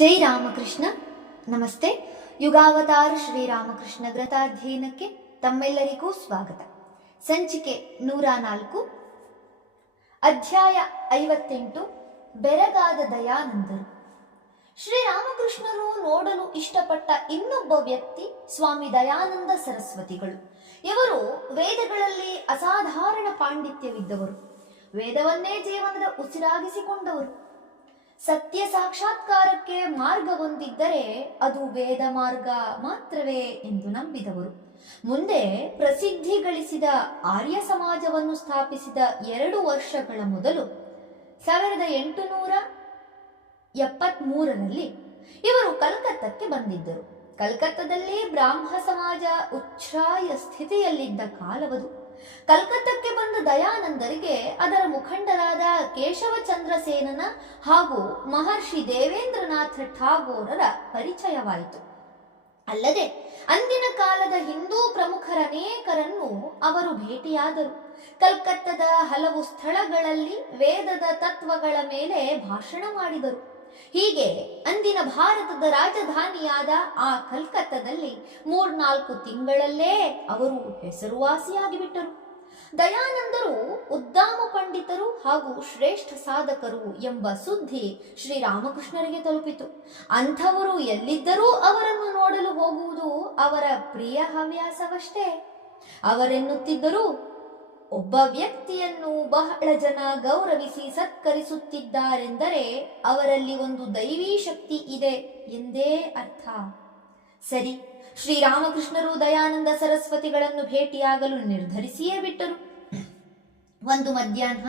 ಜೈ ರಾಮಕೃಷ್ಣ. ನಮಸ್ತೆ. ಯುಗಾವತಾರ ಶ್ರೀರಾಮಕೃಷ್ಣ ಗ್ರಂಥಾಧ್ಯಯನಕ್ಕೆ ತಮ್ಮೆಲ್ಲರಿಗೂ ಸ್ವಾಗತ. ಸಂಚಿಕೆ ನೂರ ನಾಲ್ಕು. ಅಧ್ಯಾಯ ಐವತ್ತೆಂಟು. ಬೆರಗಾದ ದಯಾನಂದರು. ಶ್ರೀರಾಮಕೃಷ್ಣರು ನೋಡಲು ಇಷ್ಟಪಟ್ಟ ಇನ್ನೊಬ್ಬ ವ್ಯಕ್ತಿ ಸ್ವಾಮಿ ದಯಾನಂದ ಸರಸ್ವತಿಗಳು. ಇವರು ವೇದಗಳಲ್ಲಿ ಅಸಾಧಾರಣ ಪಾಂಡಿತ್ಯವಿದ್ದವರು. ವೇದವನ್ನೇ ಜೀವನದ ಉಸಿರಾಗಿಸಿಕೊಂಡವರು. ಸತ್ಯ ಸಾಕ್ಷಾತ್ಕಾರಕ್ಕೆ ಮಾರ್ಗವೊಂದಿದ್ದರೆ ಅದು ವೇದ ಮಾರ್ಗ ಮಾತ್ರವೇ ಎಂದು ನಂಬಿದವರು. ಮುಂದೆ ಪ್ರಸಿದ್ಧಿ ಗಳಿಸಿದ ಆರ್ಯ ಸಮಾಜವನ್ನು ಸ್ಥಾಪಿಸಿದ ಎರಡು ವರ್ಷಗಳ ಮೊದಲು, ಸಾವಿರದ ಎಂಟುನೂರ ಎಪ್ಪತ್ಮೂರರಲ್ಲಿ ಇವರು ಕಲ್ಕತ್ತಕ್ಕೆ ಬಂದಿದ್ದರು. ಕಲ್ಕತ್ತದಲ್ಲಿ ಬ್ರಾಹ್ಮ ಸಮಾಜ ಉಚ್ಛ್ರಾಯ ಸ್ಥಿತಿಯಲ್ಲಿದ್ದ ಕಾಲವದು. ಕಲ್ಕತ್ತಕ್ಕೆ ಬಂದ ದಯಾನಂದರಿಗೆ ಅದರ ಮುಖಂಡರಾದ ಕೇಶವಚಂದ್ರ ಸೇನನ ಹಾಗೂ ಮಹರ್ಷಿ ದೇವೇಂದ್ರನಾಥ ಠಾಗೋರರ ಪರಿಚಯವಾಯಿತು. ಅಲ್ಲದೆ ಅಂದಿನ ಕಾಲದ ಹಿಂದೂ ಪ್ರಮುಖರ ಅನೇಕರನ್ನು ಅವರು ಭೇಟಿಯಾದರು. ಕಲ್ಕತ್ತದ ಹಲವು ಸ್ಥಳಗಳಲ್ಲಿ ವೇದದ ತತ್ವಗಳ ಮೇಲೆ ಭಾಷಣ ಮಾಡಿದರು. ಹೀಗೆ ಅಂದಿನ ಭಾರತದ ರಾಜಧಾನಿಯಾದ ಆ ಕಲ್ಕತ್ತದಲ್ಲಿ ಮೂರ್ನಾಲ್ಕು ತಿಂಗಳಲ್ಲೇ ಅವರು ಹೆಸರುವಾಸಿಯಾಗಿ ಬಿಟ್ಟರು ದಯಾನಂದರು, ಉದ್ದಾಮ ಪಂಡಿತರು ಹಾಗೂ ಶ್ರೇಷ್ಠ ಸಾಧಕರು ಎಂಬ ಸುದ್ದಿ ಶ್ರೀರಾಮಕೃಷ್ಣರಿಗೆ ತಲುಪಿತು. ಅಂಥವರು ಎಲ್ಲಿದ್ದರೂ ಅವರನ್ನು ನೋಡಲು ಹೋಗುವುದು ಅವರ ಪ್ರಿಯ ಹವ್ಯಾಸವಷ್ಟೇ. ಅವರೆನ್ನುತ್ತಿದ್ದರು ಒಬ್ಬ ವ್ಯಕ್ತಿಯನ್ನು ಬಹಳ ಜನ ಗೌರವಿಸಿ ಸತ್ಕರಿಸುತ್ತಿದ್ದಾರೆಂದರೆ ಅವರಲ್ಲಿ ಒಂದು ದೈವೀ ಶಕ್ತಿ ಇದೆ ಎಂದೇ ಅರ್ಥ. ಸರಿ, ಶ್ರೀರಾಮಕೃಷ್ಣರು ದಯಾನಂದ ಸರಸ್ವತಿಗಳನ್ನು ಭೇಟಿಯಾಗಲು ನಿರ್ಧರಿಸಿಯೇ ಬಿಟ್ಟರು. ಒಂದು ಮಧ್ಯಾಹ್ನ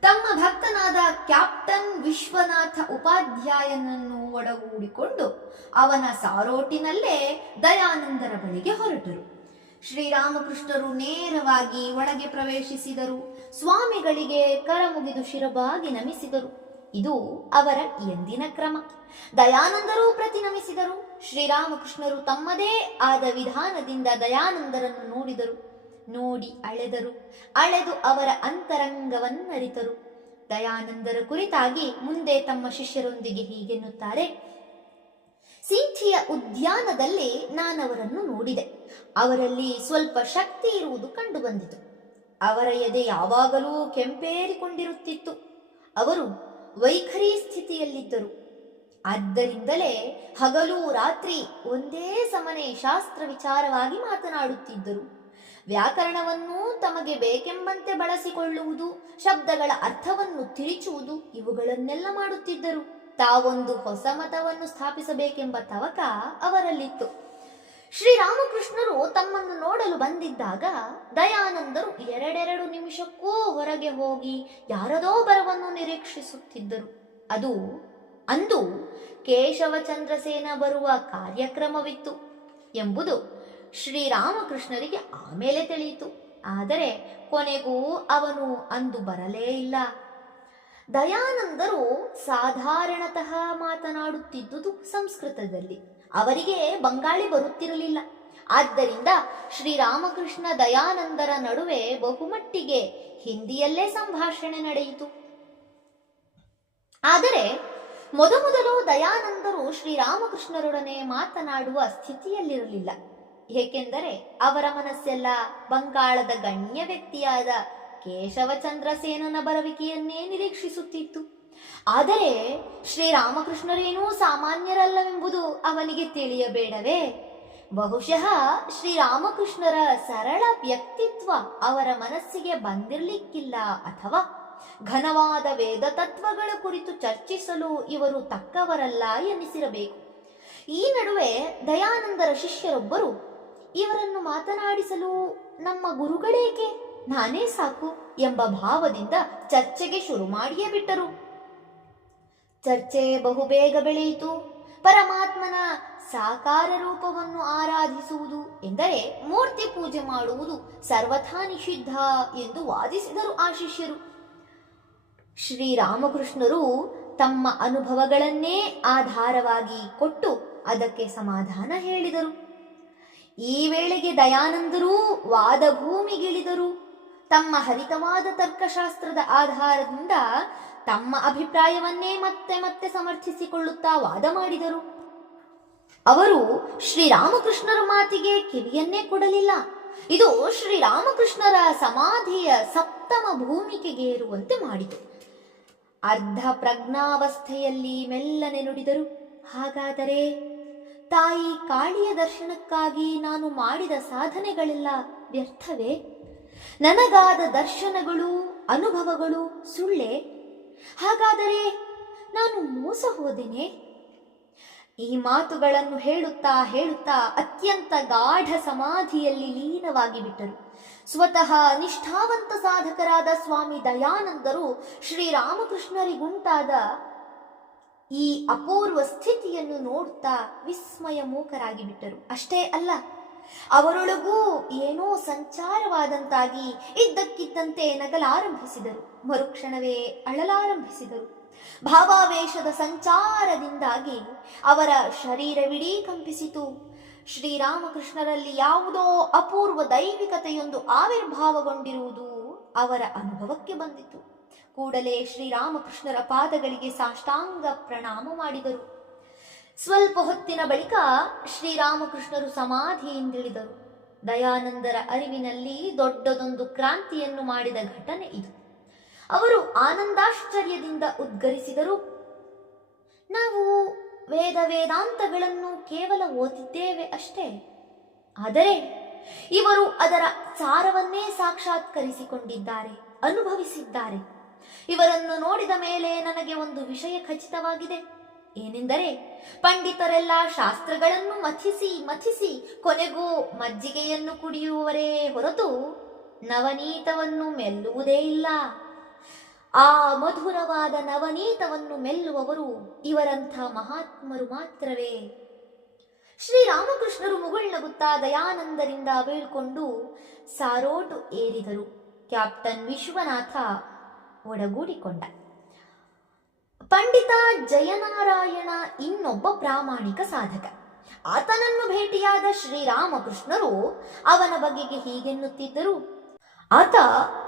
ತಮ್ಮ ಭಕ್ತನಾದ ಕ್ಯಾಪ್ಟನ್ ವಿಶ್ವನಾಥ ಉಪಾಧ್ಯಾಯನನ್ನು ಒಡಗೂಡಿಕೊಂಡು ಅವನ ಸಾರೋಟಿನಲ್ಲೇ ದಯಾನಂದರ ಬಳಿಗೆ ಹೊರಟರು. ಶ್ರೀರಾಮಕೃಷ್ಣರು ನೇರವಾಗಿ ಒಳಗೆ ಪ್ರವೇಶಿಸಿದರು. ಸ್ವಾಮಿಗಳಿಗೆ ಕರಮುಗಿದು ಶಿರಬಾಗಿ ನಮಿಸಿದರು. ಇದು ಅವರ ಎಂದಿನ ಕ್ರಮ. ದಯಾನಂದರು ಪ್ರತಿನಮಿಸಿದರು ಶ್ರೀರಾಮಕೃಷ್ಣರು ತಮ್ಮದೇ ಆದ ವಿಧಾನದಿಂದ ದಯಾನಂದರನ್ನು ನೋಡಿದರು. ನೋಡಿ ಅಳೆದರು. ಅಳೆದು ಅವರ ಅಂತರಂಗವನ್ನರಿತರು. ದಯಾನಂದರ ಕುರಿತಾಗಿ ಮುಂದೆ ತಮ್ಮ ಶಿಷ್ಯರೊಂದಿಗೆ ಹೀಗೆನ್ನುತ್ತಾರೆ. ಸಿಂಥಿಯ ಉದ್ಯಾನದಲ್ಲಿ ನಾನವರನ್ನು ನೋಡಿದೆ. ಅವರಲ್ಲಿ ಸ್ವಲ್ಪ ಶಕ್ತಿ ಇರುವುದು ಕಂಡುಬಂದಿತು. ಅವರ ಎದೆ ಯಾವಾಗಲೂ ಕೆಂಪೇರಿಕೊಂಡಿರುತ್ತಿತ್ತು. ಅವರು ವೈಖರಿ ಸ್ಥಿತಿಯಲ್ಲಿದ್ದರು. ಆದ್ದರಿಂದಲೇ ಹಗಲು ರಾತ್ರಿ ಒಂದೇ ಸಮನೆ ಶಾಸ್ತ್ರ ವಿಚಾರವಾಗಿ ಮಾತನಾಡುತ್ತಿದ್ದರು. ವ್ಯಾಕರಣವನ್ನು ತಮಗೆ ಬೇಕೆಂಬಂತೆ ಬಳಸಿಕೊಳ್ಳುವುದು, ಶಬ್ದಗಳ ಅರ್ಥವನ್ನು ತಿರುಚುವುದು ಇವುಗಳನ್ನೆಲ್ಲ ಮಾಡುತ್ತಿದ್ದರು. ತಾವೊಂದು ಹೊಸ ಮತವನ್ನು ಸ್ಥಾಪಿಸಬೇಕೆಂಬ ತವಕ ಅವರಲ್ಲಿತ್ತು. ಶ್ರೀರಾಮಕೃಷ್ಣರು ತಮ್ಮನ್ನು ನೋಡಲು ಬಂದಿದ್ದಾಗ ದಯಾನಂದರು ಎರಡೆರಡು ನಿಮಿಷಕ್ಕೂ ಹೊರಗೆ ಹೋಗಿ ಯಾರದೋ ಬರವನ್ನು ನಿರೀಕ್ಷಿಸುತ್ತಿದ್ದರು. ಅದು, ಅಂದು ಕೇಶವ ಚಂದ್ರಸೇನ ಬರುವ ಕಾರ್ಯಕ್ರಮವಿತ್ತು ಎಂಬುದು ಶ್ರೀರಾಮಕೃಷ್ಣರಿಗೆ ಆಮೇಲೆ ತಿಳಿಯಿತು. ಆದರೆ ಕೊನೆಗೂ ಅವನು ಅಂದು ಬರಲೇ ಇಲ್ಲ. ದಯಾನಂದರು ಸಾಧಾರಣತಃ ಮಾತನಾಡುತ್ತಿದ್ದುದು ಸಂಸ್ಕೃತದಲ್ಲಿ. ಅವರಿಗೆ ಬಂಗಾಳಿ ಬರುತ್ತಿರಲಿಲ್ಲ. ಆದ್ದರಿಂದ ಶ್ರೀರಾಮಕೃಷ್ಣ ದಯಾನಂದರ ನಡುವೆ ಬಹುಮಟ್ಟಿಗೆ ಹಿಂದಿಯಲ್ಲೇ ಸಂಭಾಷಣೆ ನಡೆಯಿತು. ಆದರೆ ಮೊದಮೊದಲು ದಯಾನಂದರು ಶ್ರೀರಾಮಕೃಷ್ಣರೊಡನೆ ಮಾತನಾಡುವ ಸ್ಥಿತಿಯಲ್ಲಿರಲಿಲ್ಲ. ಏಕೆಂದರೆ ಅವರ ಮನಸ್ಸೆಲ್ಲ ಬಂಗಾಳದ ಗಣ್ಯ ವ್ಯಕ್ತಿಯಾದ ಕೇಶವಚಂದ್ರಸೇನನ ಬರವಿಕೆಯನ್ನೇ ನಿರೀಕ್ಷಿಸುತ್ತಿತ್ತು. ಆದರೆ ಶ್ರೀರಾಮಕೃಷ್ಣರೇನೂ ಸಾಮಾನ್ಯರಲ್ಲವೆಂಬುದು ಅವನಿಗೆ ತಿಳಿಯಬೇಡವೇ? ಬಹುಶಃ ಶ್ರೀರಾಮಕೃಷ್ಣರ ಸರಳ ವ್ಯಕ್ತಿತ್ವ ಅವರ ಮನಸ್ಸಿಗೆ ಬಂದಿರಲಿಕ್ಕಿಲ್ಲ ಅಥವಾ ಘನವಾದ ವೇದ ತತ್ವಗಳ ಕುರಿತು ಚರ್ಚಿಸಲು ಇವರು ತಕ್ಕವರಲ್ಲ ಎನಿಸಿರಬೇಕು. ಈ ನಡುವೆ ದಯಾನಂದರ ಶಿಷ್ಯರೊಬ್ಬರು, ಇವರನ್ನು ಮಾತನಾಡಿಸಲು ನಮ್ಮ ಗುರುಗಳೇಕೆ? ನಾನೇ ಸಾಕು ಎಂಬ ಭಾವದಿಂದ ಚರ್ಚೆಗೆ ಶುರು ಮಾಡಿಯೇ ಬಿಟ್ಟರು. ಚರ್ಚೆ ಬಹುಬೇಗ ಬೆಳೆಯಿತು. ಪರಮಾತ್ಮನ ಸಾಕಾರ ರೂಪವನ್ನು ಆರಾಧಿಸುವುದು ಎಂದರೆ ಮೂರ್ತಿ ಪೂಜೆ ಮಾಡುವುದು ಸರ್ವಥಾ ನಿಷಿದ್ಧ ಎಂದು ವಾದಿಸಿದರು ಆ ಶಿಷ್ಯರು ಶ್ರೀರಾಮಕೃಷ್ಣರು ತಮ್ಮ ಅನುಭವಗಳನ್ನೇ ಆಧಾರವಾಗಿ ಕೊಟ್ಟು ಅದಕ್ಕೆ ಸಮಾಧಾನ ಹೇಳಿದರು. ಈ ವೇಳೆಗೆ ದಯಾನಂದರು ವಾದ ಭೂಮಿಗಿಳಿದರು ತಮ್ಮ ಹರಿತವಾದ ತರ್ಕಶಾಸ್ತ್ರದ ಆಧಾರದಿಂದ ತಮ್ಮ ಅಭಿಪ್ರಾಯವನ್ನೇ ಮತ್ತೆ ಮತ್ತೆ ಸಮರ್ಥಿಸಿಕೊಳ್ಳುತ್ತಾ ವಾದ ಮಾಡಿದರು. ಅವರು ಶ್ರೀರಾಮಕೃಷ್ಣರ ಮಾತಿಗೆ ಕಿವಿಯನ್ನೇ ಕೊಡಲಿಲ್ಲ. ಇದು ಶ್ರೀರಾಮಕೃಷ್ಣರ ಸಮಾಧಿಯ ಸಪ್ತಮ ಭೂಮಿಕೆಗೆ ಏರುವಂತೆ ಮಾಡಿತು. ಅರ್ಧ ಪ್ರಜ್ಞಾವಸ್ಥೆಯಲ್ಲಿ ಮೆಲ್ಲನೆ ನುಡಿದರು. ಹಾಗಾದರೆ ತಾಯಿ ಕಾಳಿಯ ದರ್ಶನಕ್ಕಾಗಿ ನಾನು ಮಾಡಿದ ಸಾಧನೆಗಳೆಲ್ಲ ವ್ಯರ್ಥವೇ? ನನಗಾದ ದರ್ಶನಗಳು ಅನುಭವಗಳು ಸುಳ್ಳೆ? ಹಾಗಾದರೆ ನಾನು ಮೋಸ ಹೋದೆನೆ? ಈ ಮಾತುಗಳನ್ನು ಹೇಳುತ್ತಾ ಹೇಳುತ್ತಾ ಅತ್ಯಂತ ಗಾಢ ಸಮಾಧಿಯಲ್ಲಿ ಲೀನವಾಗಿ ಬಿಟ್ಟರು. ಸ್ವತಃ ನಿಷ್ಠಾವಂತ ಸಾಧಕರಾದ ಸ್ವಾಮಿ ದಯಾನಂದರು ಶ್ರೀರಾಮಕೃಷ್ಣರಿಗುಂಟಾದ ಈ ಅಪೂರ್ವ ಸ್ಥಿತಿಯನ್ನು ನೋಡುತ್ತಾ ವಿಸ್ಮಯ ಮೂಕರಾಗಿ ಬಿಟ್ಟರು. ಅಷ್ಟೇ ಅಲ್ಲ ಅವರೊಳಗೂ ಏನೋ ಸಂಚಾರವಾದಂತಾಗಿ ಇದ್ದಕ್ಕಿದ್ದಂತೆ ನಗಲಾರಂಭಿಸಿದರು. ಮರುಕ್ಷಣವೇ ಅಳಲಾರಂಭಿಸಿದರು. ಭಾವಾವೇಶದ ಸಂಚಾರದಿಂದಾಗಿ ಅವರ ಶರೀರವಿಡೀ ಕಂಪಿಸಿತು. ಶ್ರೀರಾಮಕೃಷ್ಣರಲ್ಲಿ ಯಾವುದೋ ಅಪೂರ್ವ ದೈವಿಕತೆಯೊಂದು ಆವಿರ್ಭಾವಗೊಂಡಿರುವುದು ಅವರ ಅನುಭವಕ್ಕೆ ಬಂದಿತು. ಕೂಡಲೇ ಶ್ರೀರಾಮಕೃಷ್ಣರ ಪಾದಗಳಿಗೆ ಸಾಷ್ಟಾಂಗ ಪ್ರಣಾಮ ಮಾಡಿದರು. ಸ್ವಲ್ಪ ಹೊತ್ತಿನ ಬಳಿಕ ಶ್ರೀರಾಮಕೃಷ್ಣರು ಸಮಾಧಿಯಿಂದಿಳಿದರು. ದಯಾನಂದರ ಅರಿವಿನಲ್ಲಿ ದೊಡ್ಡದೊಂದು ಕ್ರಾಂತಿಯನ್ನು ಮಾಡಿದ ಘಟನೆ ಇದು. ಅವರು ಆನಂದಾಶ್ಚರ್ಯದಿಂದ ಉದ್ಗರಿಸಿದರು. ನಾವು ವೇದ ವೇದಾಂತಗಳನ್ನು ಕೇವಲ ಓದಿದ್ದೇವೆ ಅಷ್ಟೇ. ಆದರೆ ಇವರು ಅದರ ಸಾರವನ್ನೇ ಸಾಕ್ಷಾತ್ಕರಿಸಿಕೊಂಡಿದ್ದಾರೆ, ಅನುಭವಿಸಿದ್ದಾರೆ. ಇವರನ್ನು ನೋಡಿದ ಮೇಲೆ ನನಗೆ ಒಂದು ವಿಷಯ ಖಚಿತವಾಗಿದೆ. ಏನೆಂದರೆ ಪಂಡಿತರೆಲ್ಲ ಶಾಸ್ತ್ರಗಳನ್ನು ಮಥಿಸಿ ಮಥಿಸಿ ಕೊನೆಗೂ ಮಜ್ಜಿಗೆಯನ್ನು ಕುಡಿಯುವವರೇ ಹೊರತು ನವನೀತವನ್ನು ಮೆಲ್ಲುವುದೇ ಇಲ್ಲ. ಆ ಮಧುರವಾದ ನವನೀತವನ್ನು ಮೆಲ್ಲುವವರು ಇವರಂಥ ಮಹಾತ್ಮರು ಮಾತ್ರವೇ. ಶ್ರೀರಾಮಕೃಷ್ಣರು ಮುಗುಳ್ನಗುತ್ತಾ ದಯಾನಂದರಿಂದ ಬೀಳ್ಕೊಂಡು ಸಾರೋಟು ಏರಿದರು. ಕ್ಯಾಪ್ಟನ್ ವಿಶ್ವನಾಥ ಒಡಗೂಡಿಕೊಂಡ. ಪಂಡಿತ ಜಯನಾರಾಯಣ ಇನ್ನೊಬ್ಬ ಪ್ರಾಮಾಣಿಕ ಸಾಧಕ. ಆತನನ್ನು ಭೇಟಿಯಾದ ಶ್ರೀರಾಮಕೃಷ್ಣರು ಅವನ ಬಗೆಗೆ ಹೀಗೆನ್ನುತ್ತಿದ್ದರು. ಆತ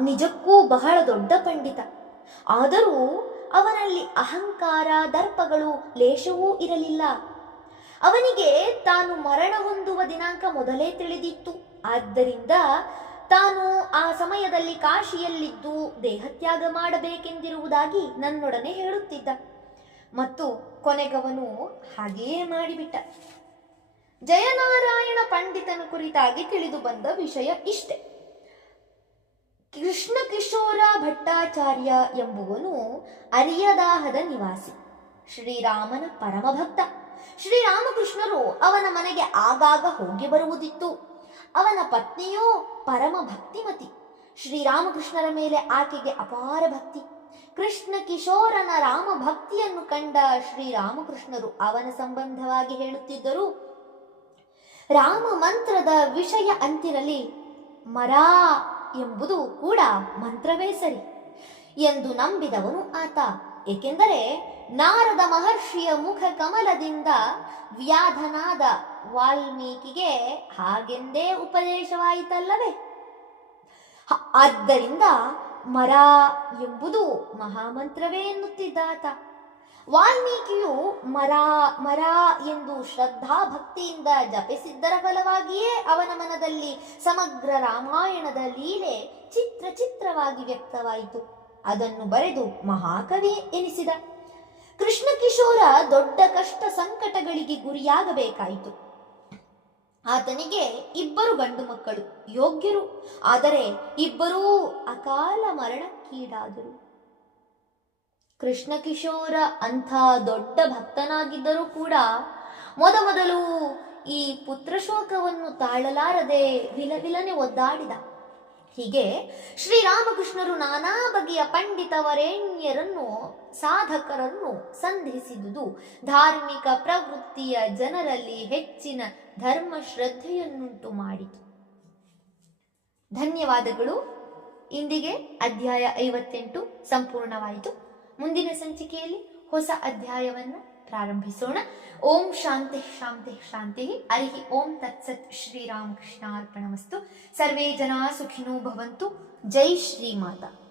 ನಿಜಕ್ಕೂ ಬಹಳ ದೊಡ್ಡ ಪಂಡಿತ. ಆದರೂ ಅವನಲ್ಲಿ ಅಹಂಕಾರ, ದರ್ಪಗಳು ಲೇಷವೂ ಇರಲಿಲ್ಲ. ಅವನಿಗೆ ತಾನು ಮರಣ ಹೊಂದುವ ದಿನಾಂಕ ಮೊದಲೇ ತಿಳಿದಿತ್ತು. ಆದ್ದರಿಂದ ತಾನು ಆ ಸಮಯದಲ್ಲಿ ಕಾಶಿಯಲ್ಲಿದ್ದು ದೇಹತ್ಯಾಗ ಮಾಡಬೇಕೆಂದಿರುವುದಾಗಿ ನನ್ನೊಡನೆ ಹೇಳುತ್ತಿದ್ದ. ಮತ್ತು ಕೊನೆಗವನು ಹಾಗೆಯೇ ಮಾಡಿಬಿಟ್ಟ. ಜಯನಾರಾಯಣ ಪಂಡಿತನ ಕುರಿತಾಗಿ ತಿಳಿದು ಬಂದ ವಿಷಯ ಇಷ್ಟೆ. ಕೃಷ್ಣ ಕಿಶೋರ ಭಟ್ಟಾಚಾರ್ಯ ಎಂಬುವನು ಅರಿಯದಾಹದ ನಿವಾಸಿ. ಶ್ರೀರಾಮನ ಪರಮಭಕ್ತ. ಶ್ರೀರಾಮಕೃಷ್ಣರು ಅವನ ಮನೆಗೆ ಆಗಾಗ ಹೋಗಿ ಬರುವುದಿತ್ತು. ಅವನ ಪತ್ನಿಯೂ ಪರಮ ಭಕ್ತಿಮತಿ. ಶ್ರೀರಾಮಕೃಷ್ಣರ ಮೇಲೆ ಆಕೆಗೆ ಅಪಾರ ಭಕ್ತಿ. ಕೃಷ್ಣ ಕಿಶೋರನ ರಾಮ ಭಕ್ತಿಯನ್ನು ಕಂಡ ಶ್ರೀರಾಮಕೃಷ್ಣರು ಅವನ ಸಂಬಂಧವಾಗಿ ಹೇಳುತ್ತಿದ್ದರು. ರಾಮ ಮಂತ್ರದ ವಿಷಯ ಅಂತಿರಲಿ, ಮರಾ ಎಂಬುದು ಕೂಡ ಮಂತ್ರವೇ ಸರಿ ಎಂದು ನಂಬಿದವನು ಆತ. ಏಕೆಂದರೆ ನಾರದ ಮಹರ್ಷಿಯ ಮುಖ ಕಮಲದಿಂದ ವ್ಯಾಧನಾದ ವಾಲ್ಮೀಕಿಗೆ ಹಾಗೆಂದೇ ಉಪದೇಶವಾಯಿತಲ್ಲವೇ? ಆದ್ದರಿಂದ ಮರ ಎಂಬುದು ಮಹಾಮಂತ್ರವೇ ಎನ್ನುತ್ತಿದ್ದಾತ. ವಾಲ್ಮೀಕಿಯು ಮರ ಮರ ಎಂದು ಶ್ರದ್ಧಾ ಭಕ್ತಿಯಿಂದ ಜಪಿಸಿದ್ದರ ಫಲವಾಗಿಯೇ ಅವನ ಮನದಲ್ಲಿ ಸಮಗ್ರ ರಾಮಾಯಣದ ಲೀಲೆ ಚಿತ್ರ ಚಿತ್ರವಾಗಿ ವ್ಯಕ್ತವಾಯಿತು. ಅದನ್ನು ಬರೆದು ಮಹಾಕವಿ ಎನಿಸಿದ. ಕೃಷ್ಣ ಕಿಶೋರ ದೊಡ್ಡ ಕಷ್ಟ ಸಂಕಟಗಳಿಗೆ ಗುರಿಯಾಗಬೇಕಾಯಿತು. ಆತನಿಗೆ ಇಬ್ಬರು ಗಂಡು ಮಕ್ಕಳು ಯೋಗ್ಯರು. ಆದರೆ ಇಬ್ಬರೂ ಅಕಾಲ ಮರಣಕ್ಕೀಡಾದರು. ಕೃಷ್ಣ ಕಿಶೋರ ಅಂಥ ದೊಡ್ಡ ಭಕ್ತನಾಗಿದ್ದರೂ ಕೂಡ ಮೊದಮೊದಲು ಈ ಪುತ್ರಶೋಕವನ್ನು ತಾಳಲಾರದೆ ವಿಲವಿಲನೆ ಒದ್ದಾಡಿದ. ಹೀಗೆ ಶ್ರೀರಾಮಕೃಷ್ಣರು ನಾನಾ ಬಗೆಯ ಪಂಡಿತ ವರೇಣ್ಯರನ್ನು ಸಾಧಕರನ್ನು ಸಂಧಿಸಿದುದು. ಧಾರ್ಮಿಕ ಪ್ರವೃತ್ತಿಯ ಜನರಲ್ಲಿ ಹೆಚ್ಚಿನ ಧರ್ಮ ಶ್ರದ್ಧೆಯನ್ನುಂಟು ಮಾಡಿತು. ಧನ್ಯವಾದಗಳು. ಇಂದಿಗೆ ಅಧ್ಯಾಯ ಐವತ್ತೆಂಟು ಸಂಪೂರ್ಣವಾಯಿತು. ಮುಂದಿನ ಸಂಚಿಕೆಯಲ್ಲಿ ಹೊಸ ಅಧ್ಯಾಯವನ್ನು ಪ್ರಾರಂಭಿಸೋಣ. ಓಂ ಶಾಂತಿ ಶಾಂತಿ ಶಾಂತಿ. ಹರಿ ಓಂ ತತ್ಸತ್ ಶ್ರೀರಾಮಕೃಷ್ಣಾರ್ಪಣಮಸ್ತು. ಸರ್ವೇ ಜನಾ ಸುಖಿನೋ ಭವಂತು. ಜೈ ಶ್ರೀಮಾತಾ